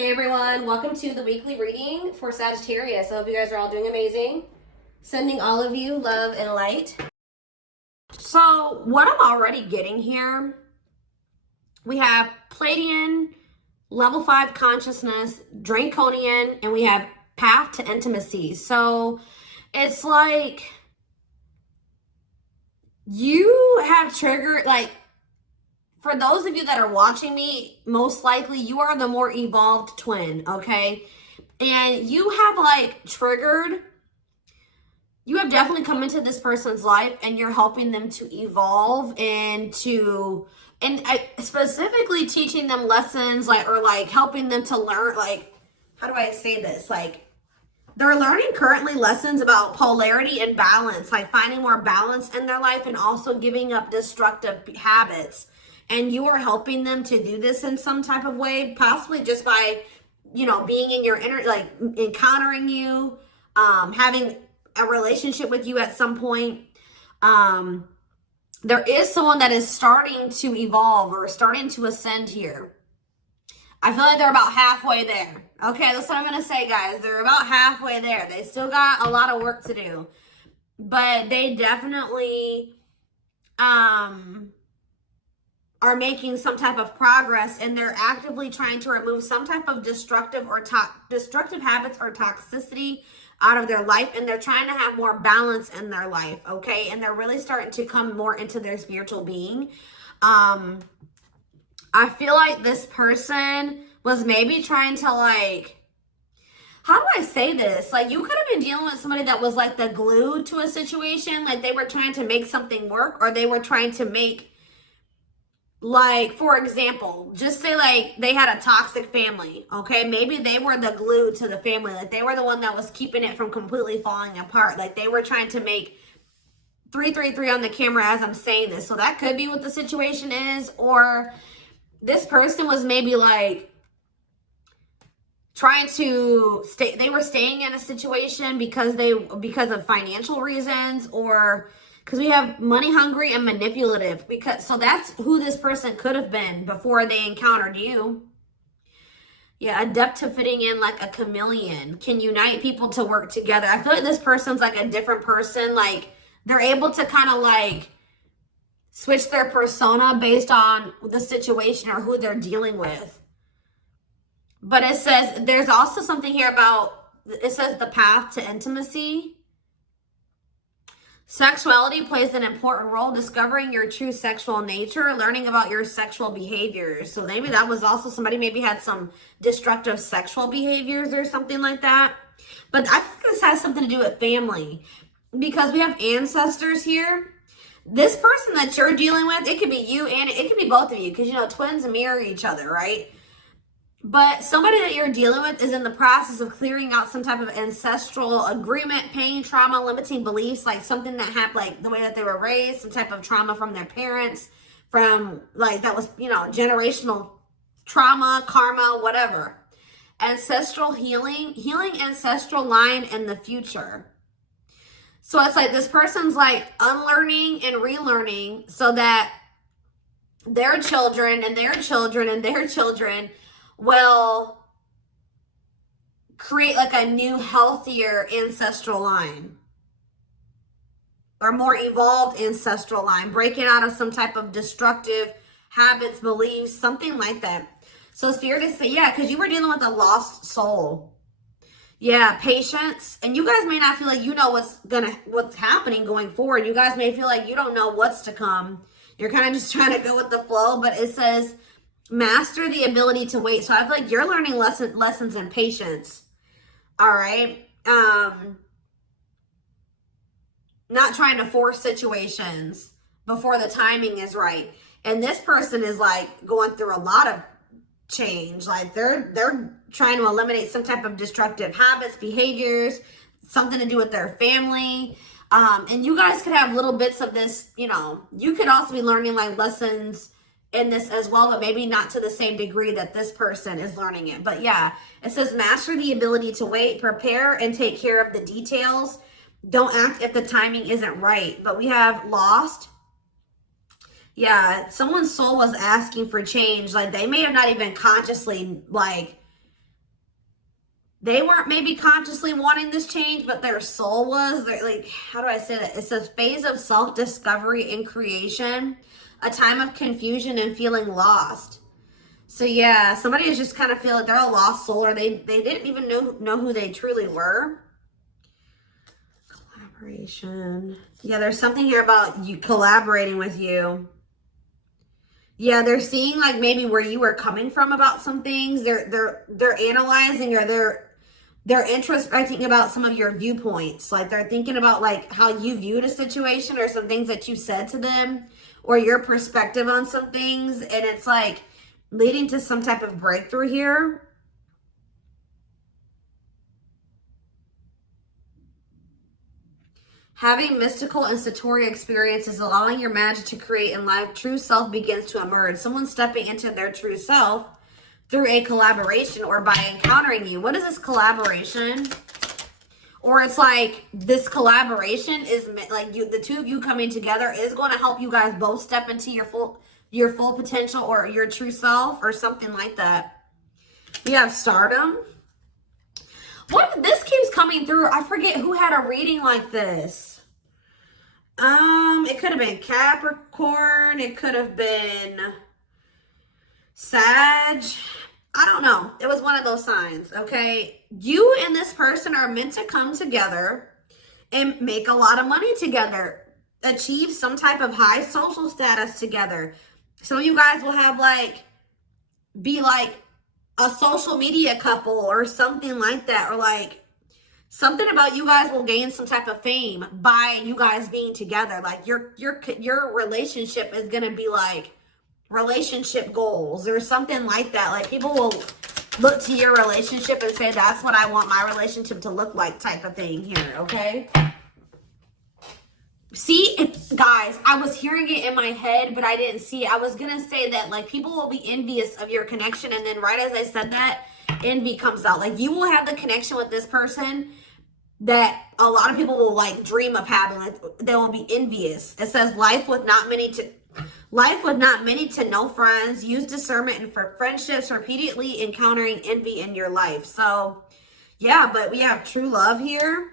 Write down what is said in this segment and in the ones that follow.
Hey everyone, welcome to the weekly reading for Sagittarius. I hope you guys are all doing amazing. Sending all of you love and light. So what I'm already getting here, we have Pleiadian, level 5 consciousness, Draconian, and we have path to intimacy. So it's like you have triggered, like, for those of you that are watching me, most likely you are the more evolved twin, okay? And you have like triggered, you have definitely come into this person's life and you're helping them to evolve and specifically teaching them lessons, like, or like helping them to learn, like, how do I say this? Like, they're learning currently lessons about polarity and balance, like finding more balance in their life and also giving up destructive habits. And you are helping them to do this in some type of way, possibly just by, you know, being in your inner, like encountering you, having a relationship with you at some point. There is someone that is starting to evolve or starting to ascend here. I feel like they're about halfway there. Okay, that's what I'm going to say, guys. They're about halfway there. They still got a lot of work to do. But they definitely are making some type of progress, and they're actively trying to remove some type of destructive habits or toxicity out of their life, and they're trying to have more balance in their life, okay? And they're really starting to come more into their spiritual being. I feel like this person was maybe trying to, like, how do I say this? Like, you could have been dealing with somebody that was like the glue to a situation, like they were trying to make something work, or they were trying to make, like, for example, just say like they had a toxic family, okay? Maybe they were the glue to the family. Like, they were the one that was keeping it from completely falling apart. Like, they were trying to make 333 on the camera as I'm saying this. So that could be what the situation is. Or this person was maybe like trying to stay, they were staying in a situation because of financial reasons, or because we have money hungry and manipulative, so that's who this person could have been before they encountered you. Yeah, adept to fitting in like a chameleon, can unite people to work together. I feel like this person's like a different person. Like, they're able to kind of like switch their persona based on the situation or who they're dealing with. But it says, there's also something here about, it says the path to intimacy. Sexuality plays an important role, discovering your true sexual nature, learning about your sexual behaviors. So maybe that was also somebody maybe had some destructive sexual behaviors or something like that. But I think this has something to do with family, because we have ancestors here. This person that you're dealing with, it could be you and it could be both of you, because, you know, twins mirror each other, right? But somebody that you're dealing with is in the process of clearing out some type of ancestral agreement, pain, trauma, limiting beliefs, like something that happened, like the way that they were raised, some type of trauma from their parents, from like that was, you know, generational trauma, karma, whatever. Ancestral healing ancestral line in the future. So it's like this person's like unlearning and relearning so that their children and their children and their children will create like a new, healthier ancestral line, or more evolved ancestral line, breaking out of some type of destructive habits, beliefs, something like that. So Spirit is saying, yeah, because you were dealing with a lost soul. Yeah, patience. And you guys may not feel like you know what's happening going forward. You guys may feel like you don't know what's to come. You're kind of just trying to go with the flow, but it says master the ability to wait. So I feel like you're learning lessons in patience. All right. Not trying to force situations before the timing is right. And this person is like going through a lot of change. Like they're trying to eliminate some type of destructive habits, behaviors, something to do with their family. And you guys could have little bits of this, you know, you could also be learning like lessons in this as well, but maybe not to the same degree that this person is learning it. But yeah, it says master the ability to wait, prepare and take care of the details. Don't act if the timing isn't right. But we have lost. Yeah, someone's soul was asking for change. Like, they may have not even consciously like They weren't maybe consciously wanting this change, but their soul was. They're like, how do I say that? It's a phase of self-discovery and creation, a time of confusion and feeling lost. So yeah, somebody is just kind of feel like they're a lost soul, or they didn't even know who they truly were. Collaboration. Yeah, there's something here about you collaborating with you. Yeah, they're seeing like maybe where you were coming from about some things. They're analyzing, or they're introspecting about some of your viewpoints. Like they're thinking about like how you viewed a situation, or some things that you said to them, or your perspective on some things. And it's like leading to some type of breakthrough here. Having mystical and satori experiences, allowing your magic to create in life, true self begins to emerge. Someone stepping into their true self through a collaboration or by encountering you. What is this collaboration? Or it's like this collaboration is like you, the two of you coming together is going to help you guys both step into your full potential, or your true self, or something like that. We have stardom. What, this keeps coming through. I forget who had a reading like this. It could have been Capricorn. It could have been Sag. I don't know. It was one of those signs, okay? You and this person are meant to come together and make a lot of money together, achieve some type of high social status together. Some of you guys will have like, be like a social media couple or something like that, or like something about you guys will gain some type of fame by you guys being together. Like your relationship is going to be like relationship goals or something like that. Like people will look to your relationship and say, that's what I want my relationship to look like, type of thing here, okay? See, guys, I was hearing it in my head, but I didn't see it. I was going to say that, like, people will be envious of your connection, and then right as I said that, envy comes out. Like, you will have the connection with this person that a lot of people will, like, dream of having. Like, they will be envious. It says, life with not many to no friends. Use discernment and for friendships, repeatedly encountering envy in your life. So, yeah, but we have true love here.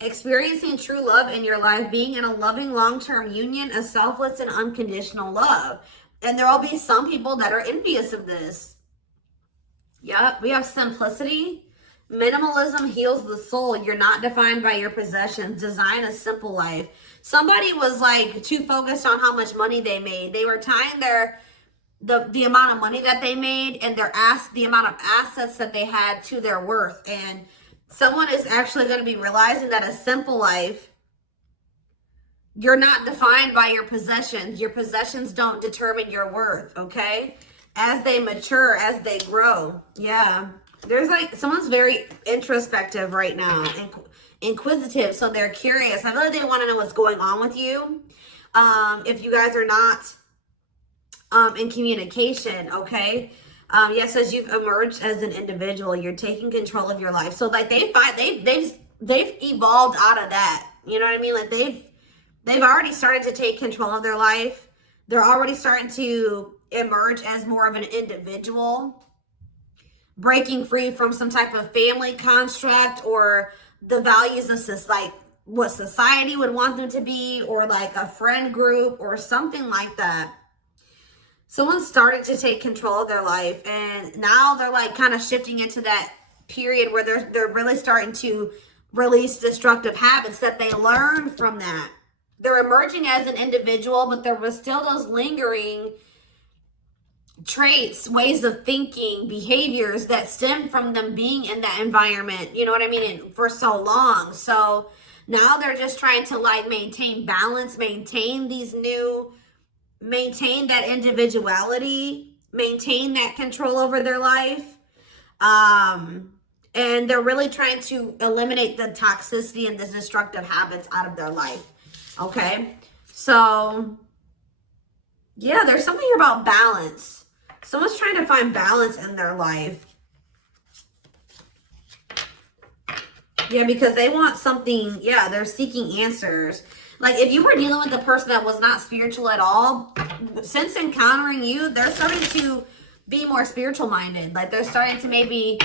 Experiencing true love in your life, being in a loving long-term union, a selfless and unconditional love. And there will be some people that are envious of this. Yep, we have simplicity. Minimalism heals the soul. You're not defined by your possessions. Design a simple life. Somebody was like too focused on how much money they made. They were tying the amount of money that they made and the amount of assets that they had to their worth. And someone is actually going to be realizing that a simple life, you're not defined by your possessions. Your possessions don't determine your worth, okay? As they mature, as they grow. Yeah. There's like, someone's very introspective right now and inquisitive. So they're curious. I know they want to know what's going on with you. If you guys are not in communication, okay? Yes, as you've emerged as an individual, you're taking control of your life. So like they've evolved out of that. You know what I mean? Like they've already started to take control of their life. They're already starting to emerge as more of an individual, breaking free from some type of family construct or the values of like what society would want them to be, or like a friend group or something like that. Someone's started to take control of their life, and now they're like kind of shifting into that period where they're really starting to release destructive habits that they learned from that. They're emerging as an individual, but there was still those lingering traits, ways of thinking, behaviors that stem from them being in that environment, you know what I mean, and for so long. So now they're just trying to like maintain balance, maintain that individuality, maintain that control over their life. And they're really trying to eliminate the toxicity and the destructive habits out of their life. Okay. So yeah, there's something here about balance. Someone's trying to find balance in their life. Yeah, because they want something. Yeah, they're seeking answers. Like if you were dealing with a person that was not spiritual at all, since encountering you, they're starting to be more spiritual minded. Like they're starting to maybe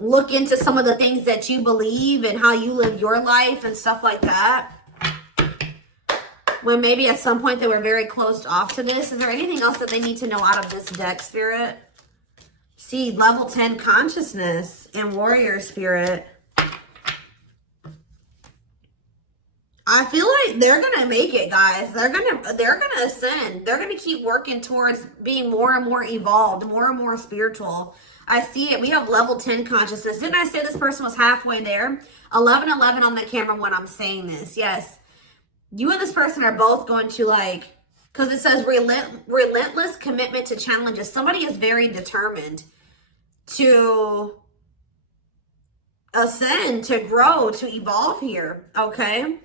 look into some of the things that you believe and how you live your life and stuff like that. When maybe at some point they were very closed off to this. Is there anything else that they need to know out of this deck, Spirit? See, level 10 consciousness and warrior spirit. I feel like they're gonna make it, guys. They're gonna ascend. They're gonna keep working towards being more and more evolved, more and more spiritual. I see it. We have level 10 consciousness. Didn't I say this person was halfway there? 1111 on the camera when I'm saying this. Yes. You and this person are both going to, like, because it says relentless commitment to challenges. Somebody is very determined to ascend, to grow, to evolve here. Okay.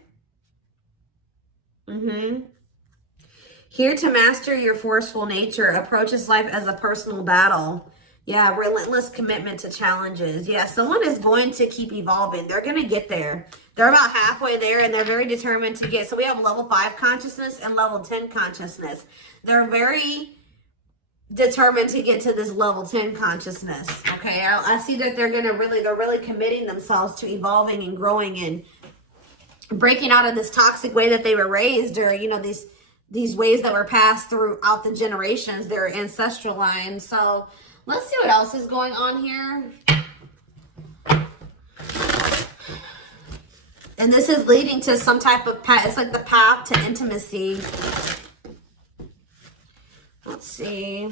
Here to master your forceful nature. Approaches life as a personal battle. Yeah, relentless commitment to challenges. Yeah, someone is going to keep evolving. They're going to get there. They're about halfway there, and they're very determined to get. So we have level 5 consciousness and level 10 consciousness. They're very determined to get to this level 10 consciousness. Okay, I see that they're really committing themselves to evolving and growing and breaking out of this toxic way that they were raised, or, you know, these ways that were passed throughout the generations, their ancestral line. So let's see what else is going on here. And this is leading to some type of path. It's like the path to intimacy. Let's see.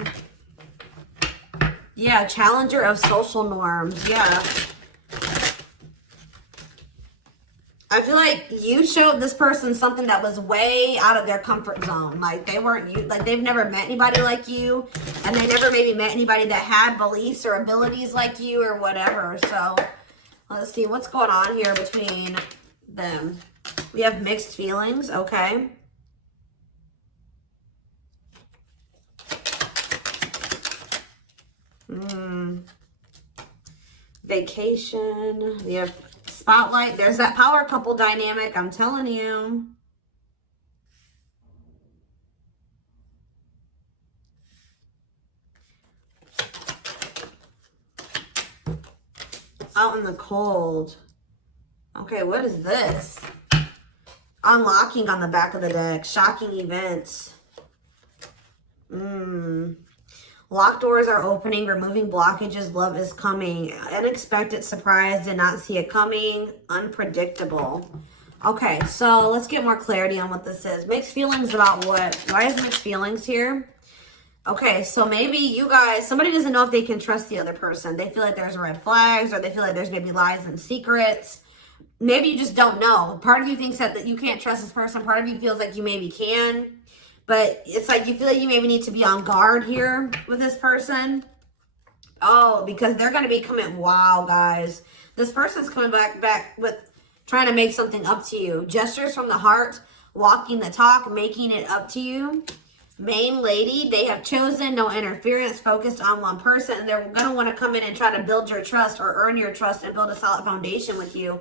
Yeah, challenger of social norms. Yeah. I feel like you showed this person something that was way out of their comfort zone. Like they weren't, like they've never met anybody like you, and they never maybe met anybody that had beliefs or abilities like you or whatever. So let's see what's going on here between them. We have mixed feelings. Okay. Vacation. We have spotlight. There's that power couple dynamic. I'm telling you. Out in the cold. Okay, what is this? Unlocking on the back of the deck. Shocking events. Locked doors are opening, removing blockages, love is coming. Unexpected surprise, did not see it coming. Unpredictable. Okay, so let's get more clarity on what this is. Mixed feelings about what? Why is mixed feelings here? Okay, so maybe you guys, somebody doesn't know if they can trust the other person. They feel like there's red flags, or they feel like there's maybe lies and secrets. Maybe you just don't know. Part of you thinks that you can't trust this person. Part of you feels like you maybe can. But it's like you feel like you maybe need to be on guard here with this person. Oh, because they're going to be coming. Wow, guys. This person's coming back with trying to make something up to you. Gestures from the heart, walking the talk, making it up to you. Main lady, they have chosen no interference, focused on one person. And they're going to want to come in and try to build your trust or earn your trust and build a solid foundation with you.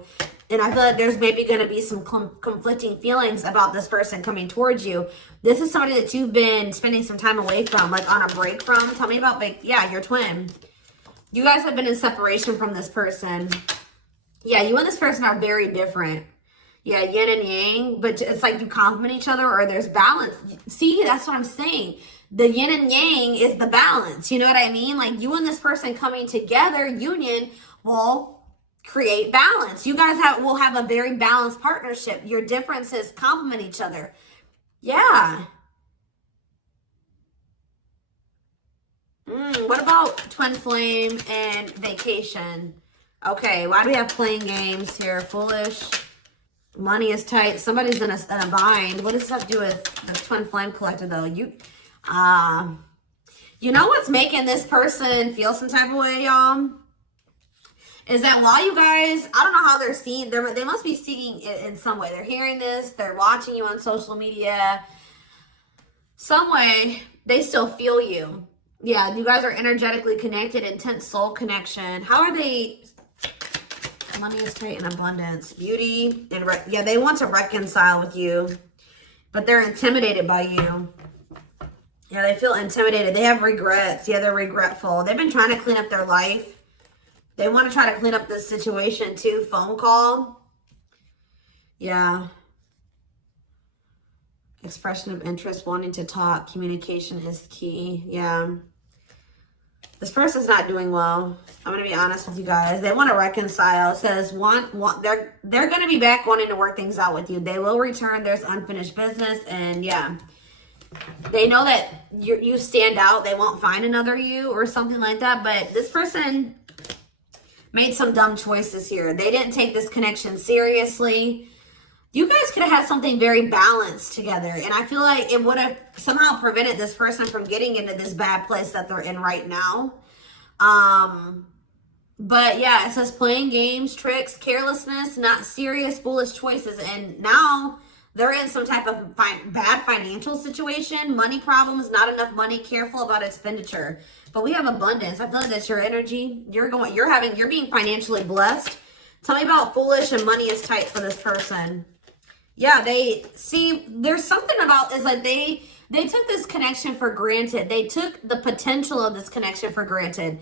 And I feel like there's maybe going to be some conflicting feelings about this person coming towards you. This is somebody that you've been spending some time away from, like on a break from. Tell me about, like, yeah, your twin. You guys have been in separation from this person. Yeah, you and this person are very different. Yeah, yin and yang, but it's like you complement each other, or there's balance. See, that's what I'm saying. The yin and yang is the balance. You know what I mean? Like you and this person coming together, union, will create balance. You guys will have a very balanced partnership. Your differences complement each other. Yeah. What about twin flame and vacation? Okay, why do we have playing games here? Foolish. Money is tight. Somebody's in a bind. What does this have to do with the twin flame collector, though? You know what's making this person feel some type of way, y'all? Is that while you guys, I don't know how they're seeing, they must be seeing it in some way. They're hearing this, they're watching you on social media. Some way, they still feel you. Yeah, you guys are energetically connected, intense soul connection. How are they? Money is tight and abundance. Beauty, and yeah, they want to reconcile with you, but they're intimidated by you. Yeah, they feel intimidated. They have regrets. Yeah, they're regretful. They've been trying to clean up their life. They want to try to clean up this situation too. Phone call. Yeah. Expression of interest, wanting to talk. Communication is key. Yeah. This person's not doing well. I'm going to be honest with you guys. They want to reconcile. It says they're going to be back wanting to work things out with you. They will return. There's unfinished business. And yeah, they know that you stand out. They won't find another you or something like that. But this person made some dumb choices here. They didn't take this connection seriously. You guys could have had something very balanced together. And I feel like it would have somehow prevented this person from getting into this bad place that they're in right now. But yeah, it says playing games, tricks, carelessness, not serious, foolish choices. And now they're in some type of bad financial situation, money problems, not enough money, careful about expenditure. But we have abundance. I feel like that's your energy. You're being financially blessed. Tell me about foolish and money is tight for this person. Yeah, there's something about this, like they took this connection for granted. They took the potential of this connection for granted.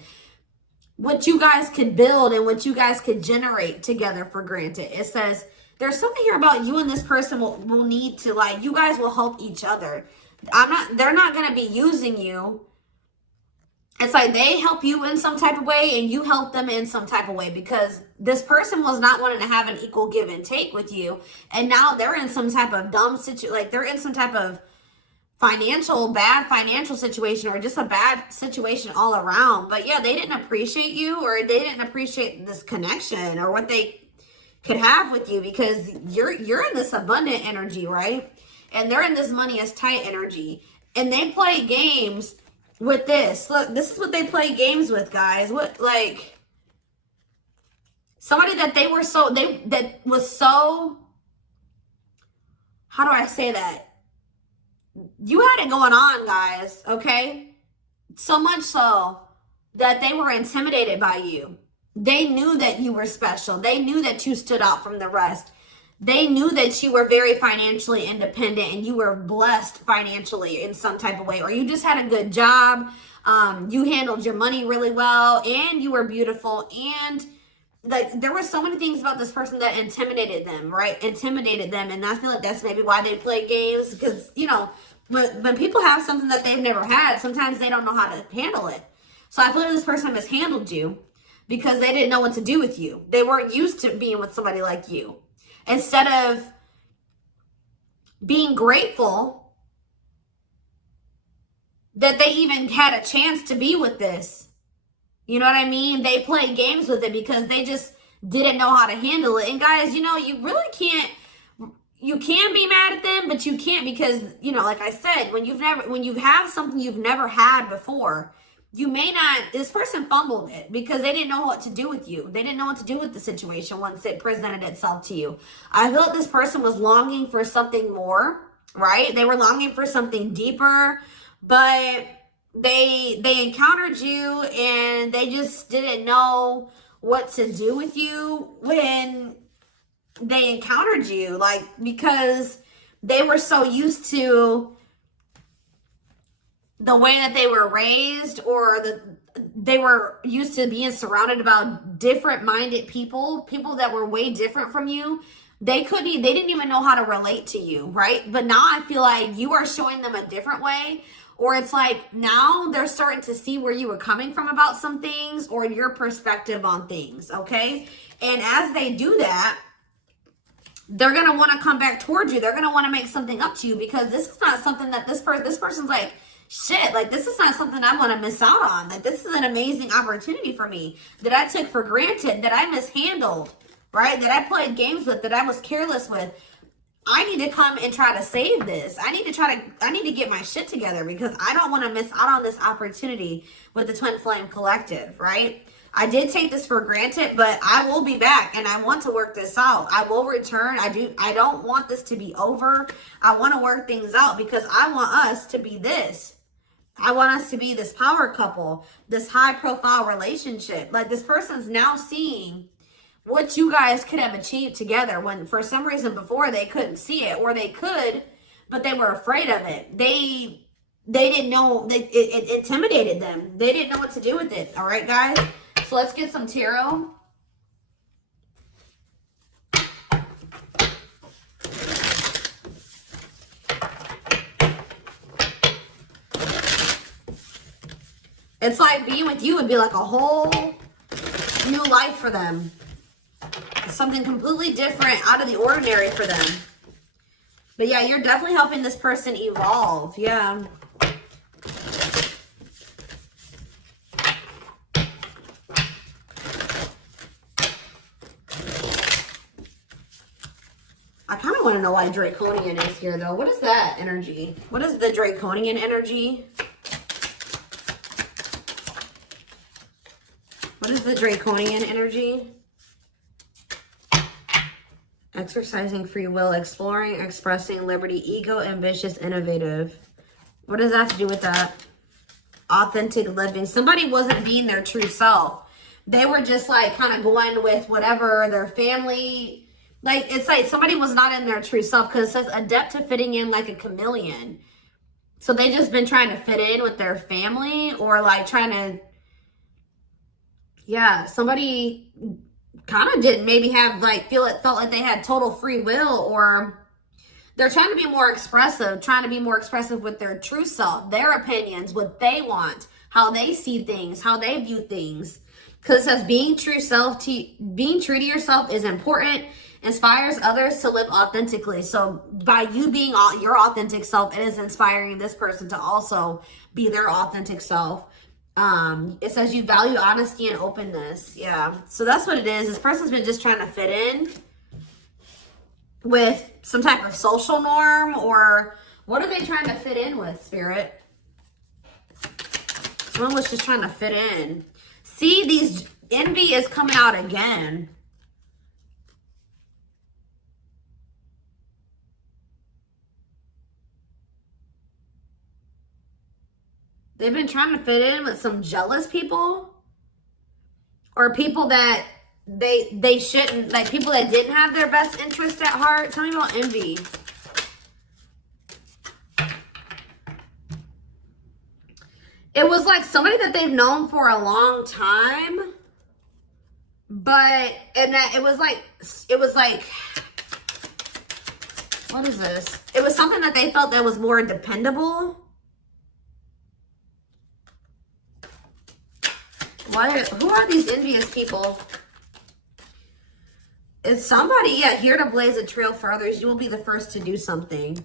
What you guys could build and what you guys could generate together for granted. It says there's something here about you and this person will need to, like, you guys will help each other. They're not going to be using you. It's like they help you in some type of way and you help them in some type of way, because this person was not wanting to have an equal give and take with you. And now they're in some type of dumb situation, like they're in some type of bad financial situation, or just a bad situation all around. But yeah, they didn't appreciate you, or they didn't appreciate this connection or what they could have with you, because you're in this abundant energy, right? And they're in this money is tight energy. And they play games with this. Look, this is what they play games with, guys. What, like, somebody that that was so, how do I say that? You had it going on, guys, okay? So much so that they were intimidated by you. They knew that you were special. They knew that you stood out from the rest. They knew that you were very financially independent and you were blessed financially in some type of way, or you just had a good job. You handled your money really well, and you were beautiful. And like, there were so many things about this person that intimidated them, right? Intimidated them. And I feel like that's maybe why they play games, because, you know, when people have something that they've never had, sometimes they don't know how to handle it. So I feel like this person mishandled you because they didn't know what to do with you. They weren't used to being with somebody like you. Instead of being grateful that they even had a chance to be with this, you know what I mean? They play games with it because they just didn't know how to handle it. And guys, you know, you really can't, you can be mad at them, but you can't, because, you know, like I said, when you have something you've never had before, you may not, this person fumbled it because they didn't know what to do with you. They didn't know what to do with the situation once it presented itself to you. I feel like this person was longing for something more, right? They were longing for something deeper, but they encountered you and they just didn't know what to do with you when they encountered you, like, because they were so used to the way that they were raised, or they were used to being surrounded about different minded people that were way different from you. They didn't even know how to relate to you, right? But now I feel like you are showing them a different way, or it's like now they're starting to see where you were coming from about some things, or your perspective on things, okay? And as they do that, they're going to want to come back towards you. They're going to want to make something up to you, because this is not something that this person's like, shit, like, this is not something I want to miss out on. Like, this is an amazing opportunity for me that I took for granted, that I mishandled, right? That I played games with, that I was careless with. I need to come and try to save this. I need to get my shit together, because I don't want to miss out on this opportunity with the Twin Flame Collective, right? I did take this for granted, but I will be back and I want to work this out. I will return. I don't want this to be over. I want to work things out, because I want us to be this. I want us to be this power couple, this high profile relationship. Like, this person's now seeing what you guys could have achieved together, when for some reason before they couldn't see it, or they could, but they were afraid of it. They they didn't know, it intimidated them. They didn't know what to do with it. All right, guys? So let's get some tarot. It's like being with you would be like a whole new life for them. Something completely different, out of the ordinary for them. But yeah, you're definitely helping this person evolve. Yeah. I kind of want to know why Draconian is here, though. What is that energy? What is the Draconian energy? What is the Draconian energy? Exercising free will, exploring, expressing liberty, ego, ambitious, innovative. What does that have to do with that? Authentic living. Somebody wasn't being their true self. They were just like kind of going with whatever their family, like it's like somebody was not in their true self, because it says adept to fitting in like a chameleon. So they just been trying to fit in with their family, or like trying to, yeah, somebody kind of didn't maybe have like felt like they had total free will, or they're trying to be more expressive, with their true self, their opinions, what they want, how they see things, how they view things. Because it says being true to yourself is important, inspires others to live authentically. So by you being your authentic self, it is inspiring this person to also be their authentic self. It says you value honesty and openness. Yeah. So that's what it is. This person's been just trying to fit in with some type of social norm, or what are they trying to fit in with, Spirit? Someone was just trying to fit in. See, these envy is coming out again. They've been trying to fit in with some jealous people, or people that they shouldn't, like people that didn't have their best interest at heart. Tell me about envy. It was like somebody that they've known for a long time, and that it was like, what is this? It was something that they felt that was more dependable. Who are these envious people? It's somebody, yeah, here to blaze a trail for others. You will be the first to do something.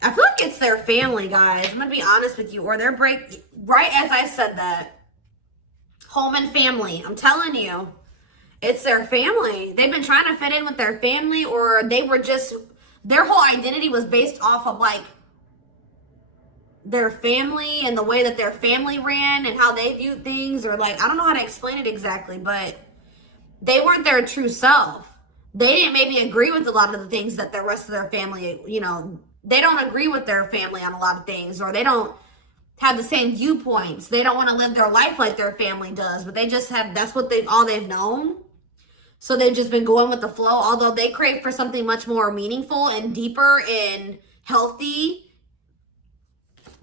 I feel like it's their family, guys. I'm going to be honest with you. Or their right as I said that. Home and family. I'm telling you. It's their family. They've been trying to fit in with their family, or they were just, their whole identity was based off of like their family and the way that their family ran and how they viewed things, or like, I don't know how to explain it exactly, but they weren't their true self. They didn't maybe agree with a lot of the things that the rest of their family, you know, they don't agree with their family on a lot of things, or they don't have the same viewpoints. They don't want to live their life like their family does, but they just have, that's what all they've known. So they've just been going with the flow, although they crave for something much more meaningful and deeper and healthy.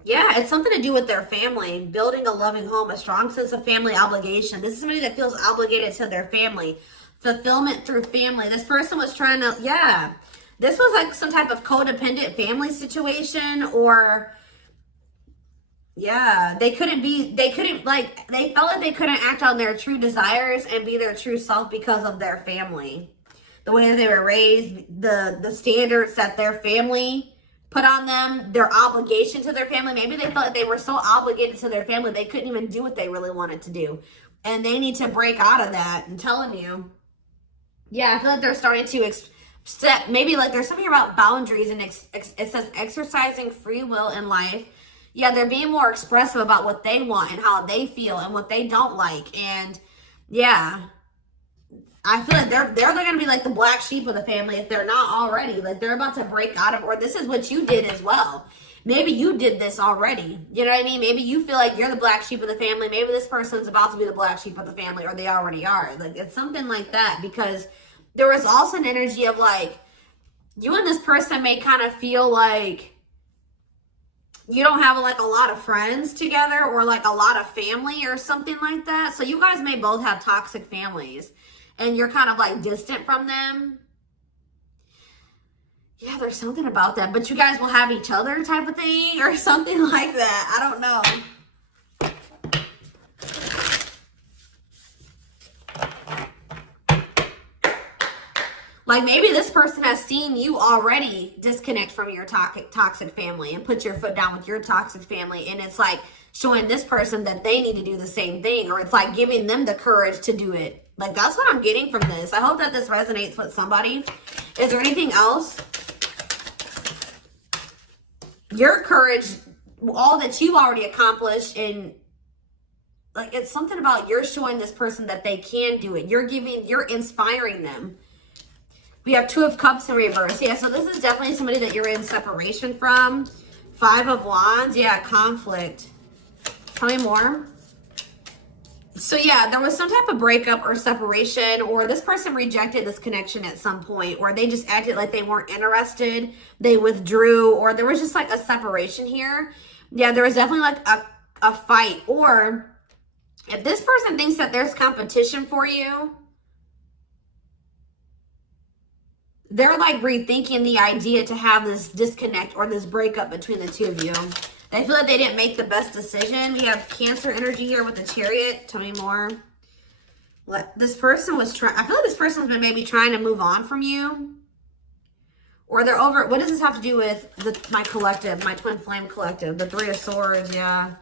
Yeah, it's something to do with their family, building a loving home, a strong sense of family obligation. This is somebody that feels obligated to their family, fulfillment through family. This person was trying to, yeah, this was like some type of codependent family situation, or yeah, they felt like they couldn't act on their true desires and be their true self because of their family. The way that they were raised, the standards that their family put on them, their obligation to their family. Maybe they felt like they were so obligated to their family, they couldn't even do what they really wanted to do. And they need to break out of that. I'm telling you. Yeah, I feel like they're starting to step, maybe like there's something about boundaries, and it says exercising free will in life. Yeah, they're being more expressive about what they want and how they feel and what they don't like. And yeah, I feel like they're going to be like the black sheep of the family if they're not already. Like they're about to break out of, or this is what you did as well. Maybe you did this already. You know what I mean? Maybe you feel like you're the black sheep of the family. Maybe this person's about to be the black sheep of the family, or they already are. Like it's something like that, because there was also an energy of like, you and this person may kind of feel like you don't have like a lot of friends together or like a lot of family or something like that. So you guys may both have toxic families and you're kind of like distant from them. Yeah, there's something about that, but you guys will have each other type of thing or something like that. I don't know. Like maybe this person has seen you already disconnect from your toxic family and put your foot down with your toxic family. And it's like showing this person that they need to do the same thing, or it's like giving them the courage to do it. Like that's what I'm getting from this. I hope that this resonates with somebody. Is there anything else? Your courage, all that you've already accomplished, and like it's something about you're showing this person that they can do it. You're inspiring them. We have 2 of Cups in reverse. Yeah, so this is definitely somebody that you're in separation from. 5 of Wands. Yeah, conflict. Tell me more. So yeah, there was some type of breakup or separation, or this person rejected this connection at some point, or they just acted like they weren't interested. They withdrew, or there was just like a separation here. Yeah, there was definitely like a fight. Or if this person thinks that there's competition for you, they're like rethinking the idea to have this disconnect or this breakup between the 2 of you. They feel like they didn't make the best decision. We have Cancer energy here with the Chariot. Tell me more. This person was trying, I feel like this person's been maybe trying to move on from you. Or they're over, what does this have to do with my collective, my twin flame collective? The 3 of Swords, yeah.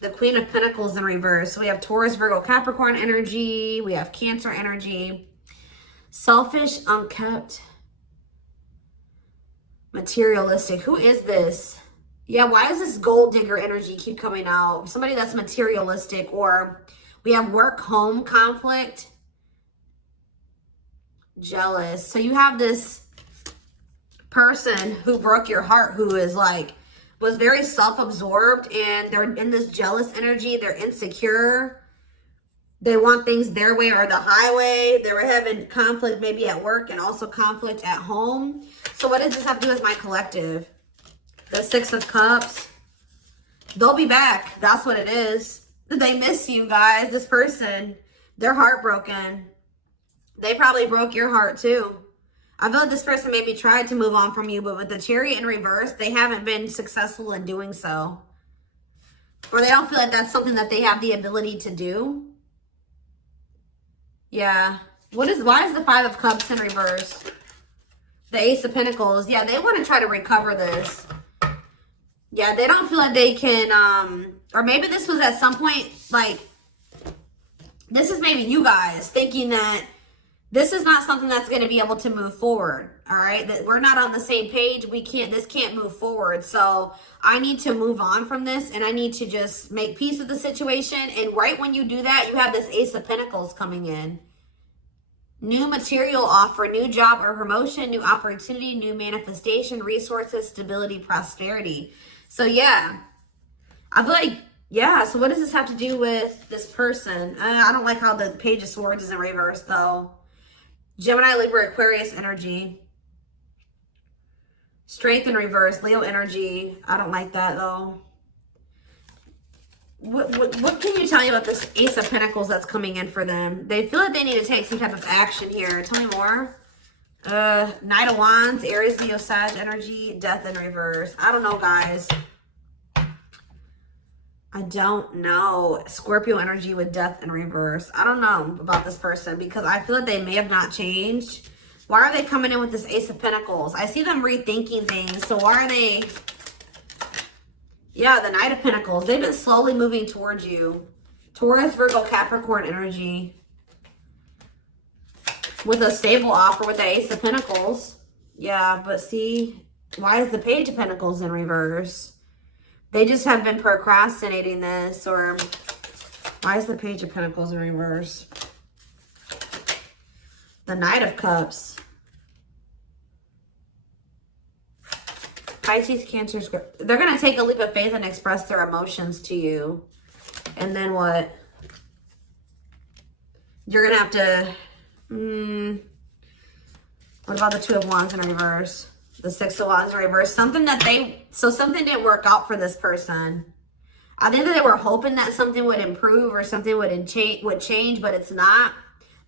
The Queen of Pentacles in reverse. So we have Taurus, Virgo, Capricorn energy. We have Cancer energy. Selfish, unkept. Materialistic. Who is this? Yeah, why does this gold digger energy keep coming out? Somebody that's materialistic. Or we have work home conflict. Jealous. So you have this person who broke your heart, who is like, was very self-absorbed, and they're in this jealous energy. They're insecure. They want things their way or the highway. They were having conflict maybe at work and also conflict at home. So what does this have to do with my collective? The 6 of Cups. They'll be back. That's what it is. They miss you guys. This person, they're heartbroken. They probably broke your heart too. I feel like this person maybe tried to move on from you, but with the Chariot in reverse, they haven't been successful in doing so. Or they don't feel like that's something that they have the ability to do. Yeah. Why is the 5 of Cups in reverse? The Ace of Pentacles. Yeah, they want to try to recover this. Yeah, they don't feel like they can, or maybe this was at some point, like, this is maybe you guys thinking that this is not something that's going to be able to move forward. All right. That we're not on the same page. This can't move forward. So I need to move on from this, and I need to just make peace with the situation. And right when you do that, you have this Ace of Pentacles coming in. New material offer, new job or promotion, new opportunity, new manifestation, resources, stability, prosperity. So yeah, I feel like, yeah. So what does this have to do with this person? I don't like how the Page of Swords is in reverse though. Gemini, Libra, Aquarius energy. Strength in reverse, Leo energy. I don't like that though. What can you tell me about this Ace of Pentacles that's coming in for them? They feel like they need to take some type of action here. Tell me more. Knight of Wands, Aries, Leo, Sag energy, Death in reverse. I don't know, guys. I don't know. Scorpio energy with Death in reverse. I don't know about this person because I feel like they may have not changed. Why are they coming in with this Ace of Pentacles? I see them rethinking things. So why are they... Yeah, the Knight of Pentacles. They've been slowly moving towards you. Taurus, Virgo, Capricorn energy. With a stable offer with the Ace of Pentacles. Yeah, but see, why is the Page of Pentacles in reverse? They just have been procrastinating this. Or why is the Page of Pentacles in reverse? The Knight of Cups. Pisces, Cancer, Scorpio. They're going to take a leap of faith and express their emotions to you. And then what? You're going to have to... what about the Two of Wands in reverse? The Six of Wands in reverse. Something didn't work out for this person. I think that they were hoping that something would improve or something would change, but it's not.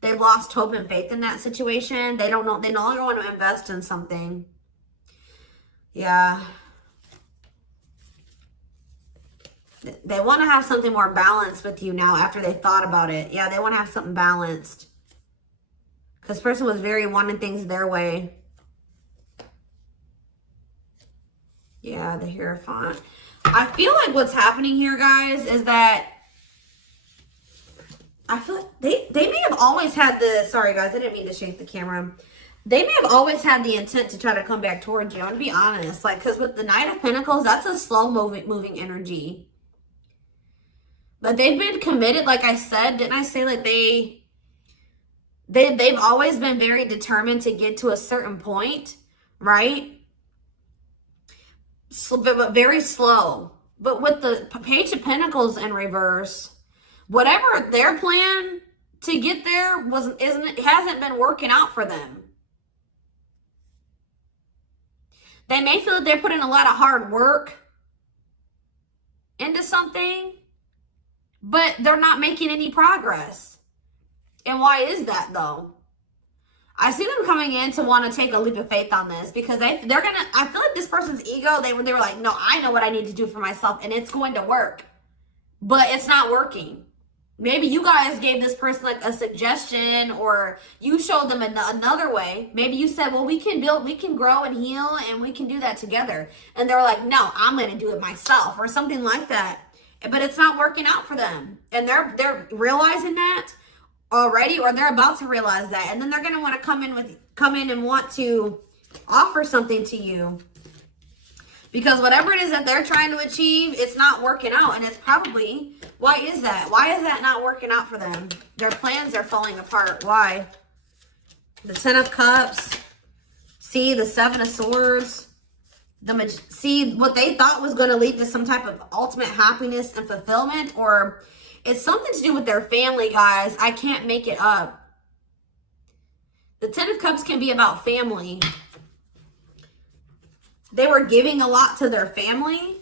They lost hope and faith in that situation. They don't know. They no longer want to invest in something. Yeah. They want to have something more balanced with you now after they thought about it. Yeah, they want to have something balanced. Because this person was very wanting things their way. Yeah, the Hierophant. I feel like what's happening here, guys, is that I feel like they may have always had the, sorry guys, I didn't mean to shake the camera. They may have always had the intent to try to come back towards you. I'm going to be honest. Like, because with the Knight of Pentacles, that's a slow moving energy. But they've been committed, like I said. Didn't I say like they've always been very determined to get to a certain point, right? So, but very slow. But with the Page of Pentacles in reverse, whatever their plan to get there hasn't been working out for them. They may feel that they're putting a lot of hard work into something, but they're not making any progress. And why is that though? I see them coming in to want to take a leap of faith on this because they're gonna, I feel like this person's ego, they were like, no, I know what I need to do for myself and it's going to work, but it's not working. Maybe you guys gave this person like a suggestion, or you showed them another way. Maybe you said, well, we can build, we can grow and heal, and we can do that together. And they're like, no, I'm going to do it myself, or something like that. But it's not working out for them. And they're realizing that already, or they're about to realize that. And then they're going to want to come in and want to offer something to you. Because whatever it is that they're trying to achieve, it's not working out. And it's probably, why is that? Why is that not working out for them? Their plans are falling apart. Why? The Ten of Cups. See, the Seven of Swords. See, what they thought was going to lead to some type of ultimate happiness and fulfillment. Or it's something to do with their family, guys. I can't make it up. The Ten of Cups can be about family. They were giving a lot to their family.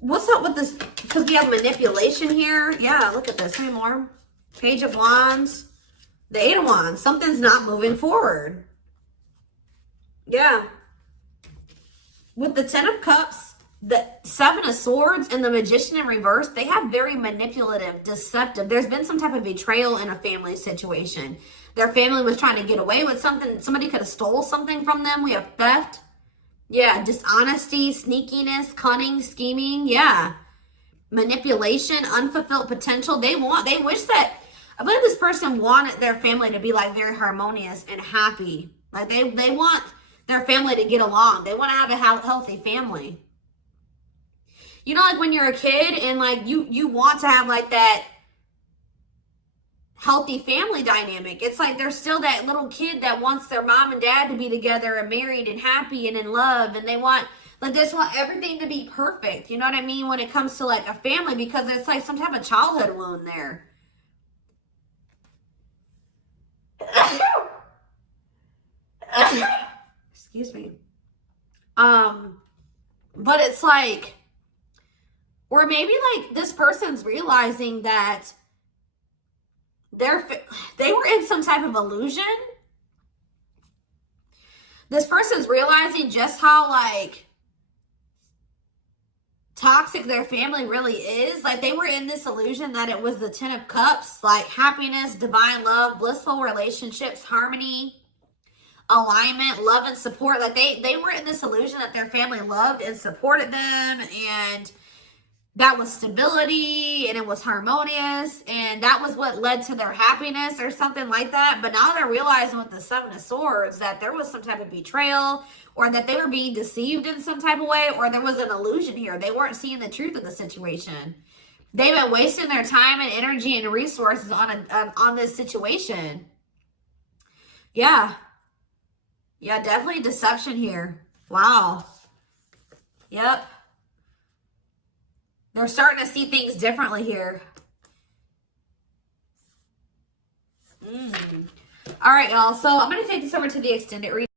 What's up with this? Because we have manipulation here. Yeah, look at this. How many more? Page of Wands. The Eight of Wands. Something's not moving forward. Yeah. With the Ten of Cups, the Seven of Swords, and the Magician in reverse, they have very manipulative, deceptive. There's been some type of betrayal in a family situation. Their family was trying to get away with something. Somebody could have stole something from them. We have theft. Yeah, dishonesty, sneakiness, cunning, scheming. Yeah. Manipulation, unfulfilled potential. They wish that, I believe this person wanted their family to be like very harmonious and happy. Like they want their family to get along. They want to have a healthy family. You know, like when you're a kid and like you want to have like that healthy family dynamic. It's like there's still that little kid that wants their mom and dad to be together and married and happy and in love, and they want everything to be perfect. You know what I mean? When it comes to like a family, because it's like some type of childhood wound there. Excuse me. But it's like, or maybe like this person's realizing that they were in some type of illusion. This person's realizing just how like toxic their family really is. Like they were in this illusion that it was the Ten of Cups, like happiness, divine love, blissful relationships, harmony, alignment, love and support. Like they were in this illusion that their family loved and supported them, and that was stability, and it was harmonious, and that was what led to their happiness or something like that. But now they're realizing with the Seven of Swords that there was some type of betrayal, or that they were being deceived in some type of way, or there was an illusion here. They weren't seeing the truth of the situation. They've been wasting their time and energy and resources on this situation. Yeah. Yeah, definitely deception here. Wow. Yep. They're starting to see things differently here. All right, y'all. So I'm going to take this over to the extended reading.